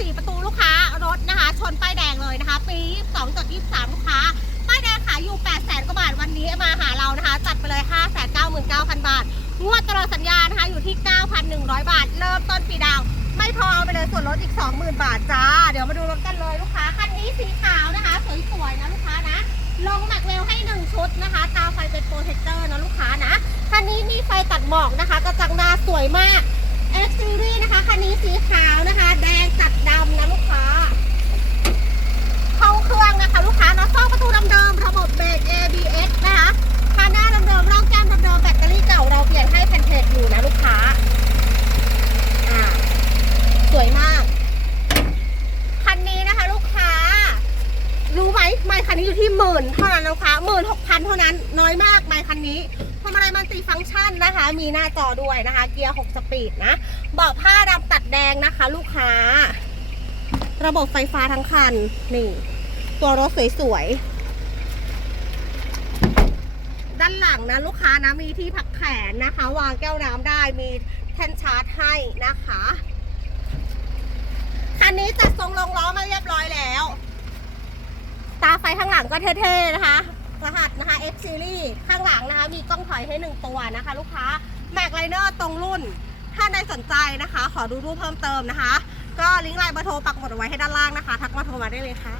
4 ประตูลูกค้ารถนะคะ ชนป้ายแดงเลยนะคะ ปี 22จด23 ลูกค้า ป้ายแดงขายอยู่8 0 0 0 0 0กว่าบาทวันนี้มาหาเรานะคะ จัดไปเลย 5 9 9 0 0 0 บาท งวดตลอดสัญญานะคะ อยู่ที่ 9,100 บาท เริ่มต้นปีดาว ไม่พอไปเลยส่วนลดอีก 20,000 บาทจ้า เดี๋ยวมาดูรถกันเลยลูกค้า คันนี้สีขาวนะคะ สวยๆนะลูกค้านะลงแม็กเวลให้ 1 ชุดนะคะ ตาไฟเป็นโปรเทคเตอร์นะลูกค้านะ คันนี้มีไฟตัดหมอกนะคะ กระจังหน้าสวยมาก X Series นะคะ คันนี้สีขาวนะคะ แดงตัดดำนะลูกค้า ห้องเครื่องนะคะ ลูกค้าเนาะซอกประตูเดิมๆระบบเบรก ABS นะคะคาหน้าเดิมๆร่องแก้มเดิมๆแบตเตอรี่เก่าเราเปลี่ยนให้แผ่นเพจอยู่นะลูกค้า อ่า สวยมาก คันนี้นะคะ ลูกค้า รู้ ไมค์คันนี้อยู่ที่หมื่นเท่านั้นนะลูกค้าหมื่นหกพันเท่านั้นน้อยมากไมค์คันนี้ทำอะไรมันตีฟังก์ชันนะคะ มีหน้าจอด้วยนะคะ เกียร์6สปีดนะเบาะผ้าดำตัดแดงนะคะ ลูกค้า ระบบไฟฟ้าทั้งคันนี่ตัวรถสวยๆด้านหลังนะลูกค้านะมีที่พักแขนนะคะ วางแก้วน้ำได้มีแท่นชาร์จให้นะคะ คันนี้จัดทรงลงล้อมาเรียบร้อยแล้ว ตาไฟข้างหลังก็เท่ๆนะคะ รหัสนะคะ F Series ข้างหลังนะคะ มีกล้องถอยให้หนึ่งตัวนะคะ ลูกค้าแม็กไลเนอร์ตรงรุ่น ถ้าใดสนใจนะคะ ขอดูรูปเพิ่มเติมนะคะ ก็ลิงก์ไลน์เบอร์โทรปักหมดเอาไว้ให้ด้านล่างนะคะ ทักมาโทรมาได้เลยค่ะ